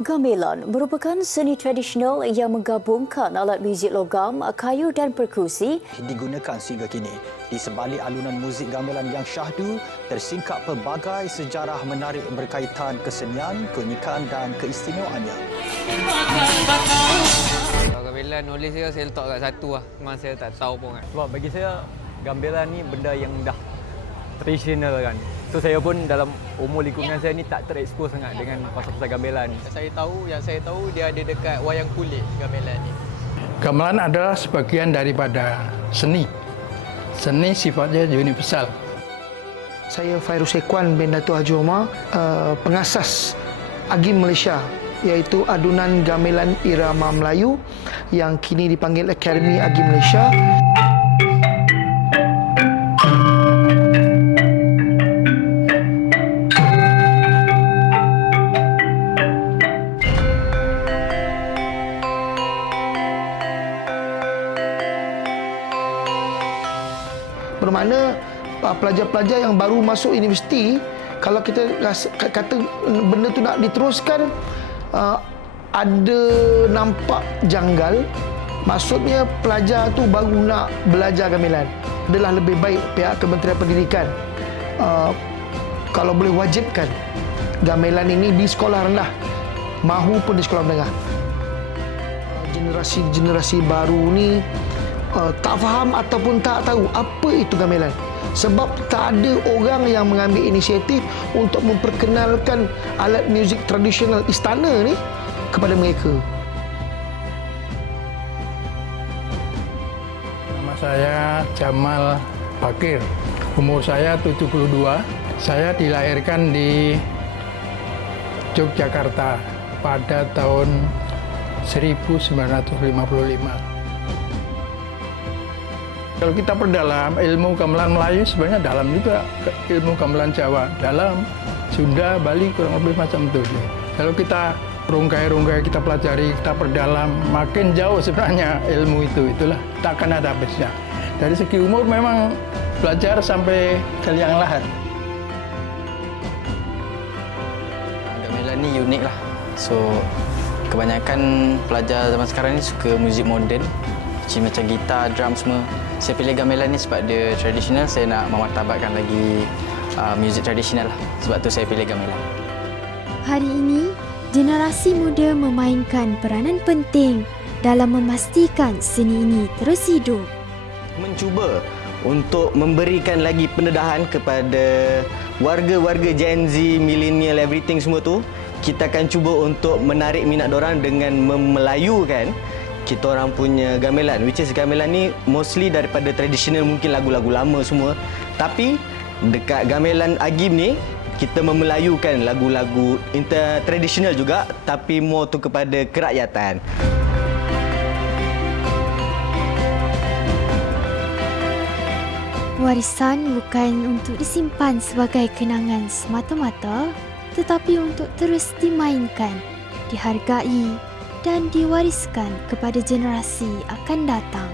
Gamelan merupakan seni tradisional yang menggabungkan alat muzik logam, kayu dan perkusi. Digunakan sehingga kini. Di sebalik alunan muzik gamelan yang syahdu, tersingkap pelbagai sejarah menarik berkaitan kesenian, keunikan dan keistimewaannya. Kalau gamelan nulis saya letak kat satu lah. Memang saya tak tahu pun kan. Sebab bagi saya, gamelan ni benda yang dah tradisional kan. So saya pun dalam umur lingkungan saya ni tak terekspos sangat dengan pasal-pasal gamelan ni. Yang saya tahu dia ada dekat wayang kulit gamelan ni. Gamelan adalah sebagian daripada seni. Seni sifatnya universal. Saya Fairuz Ekwan bin Dato' Haji Omar, pengasas Agim Malaysia, iaitu adunan gamelan irama Melayu yang kini dipanggil Akademi Agim Malaysia. Bermakna pelajar-pelajar yang baru masuk universiti, kalau kita kata benda tu nak diteruskan, ada nampak janggal. Maksudnya pelajar tu baru nak belajar gamelan. Adalah lebih baik pihak Kementerian Pendidikan kalau boleh wajibkan gamelan ini di sekolah rendah mahupun di sekolah menengah. Generasi baru ni tak faham ataupun tak tahu apa itu gamelan. Sebab tak ada orang yang mengambil inisiatif untuk memperkenalkan alat muzik tradisional istana ni kepada mereka. Nama saya Jamal Bakir. Umur saya 72. Saya dilahirkan di Yogyakarta pada tahun 1955. Kalau kita perdalam, ilmu gamelan Melayu sebenarnya dalam juga, ilmu gamelan Jawa dalam, Sunda, Bali kurang lebih macam itu. Kalau kita rungkai-rungkai, kita pelajari, kita perdalam, makin jauh sebenarnya ilmu itu, itulah tak akan ada habisnya. Dari segi umur memang belajar sampai ke liang lahat. Gamelan ni unik lah. So, kebanyakan pelajar zaman sekarang ni suka muzik moden, macam gitar, drum semua. Saya pilih gamelan ni sebab dia tradisional, saya nak memartabatkan lagi muzik tradisional lah. Sebab tu saya pilih gamelan. Hari ini, generasi muda memainkan peranan penting dalam memastikan seni ini terus hidup. Mencuba untuk memberikan lagi pendedahan kepada warga-warga Gen Z, millennial, everything semua tu. Kita akan cuba untuk menarik minat diorang dengan memelayukan kita orang punya gamelan, which is gamelan ni mostly daripada tradisional, mungkin lagu-lagu lama semua. Tapi dekat gamelan Agim ni kita memelayukan lagu-lagu tradisional juga, tapi more tu kepada kerakyatan. Warisan bukan untuk disimpan sebagai kenangan semata-mata, tetapi untuk terus dimainkan, dihargai dan diwariskan kepada generasi akan datang.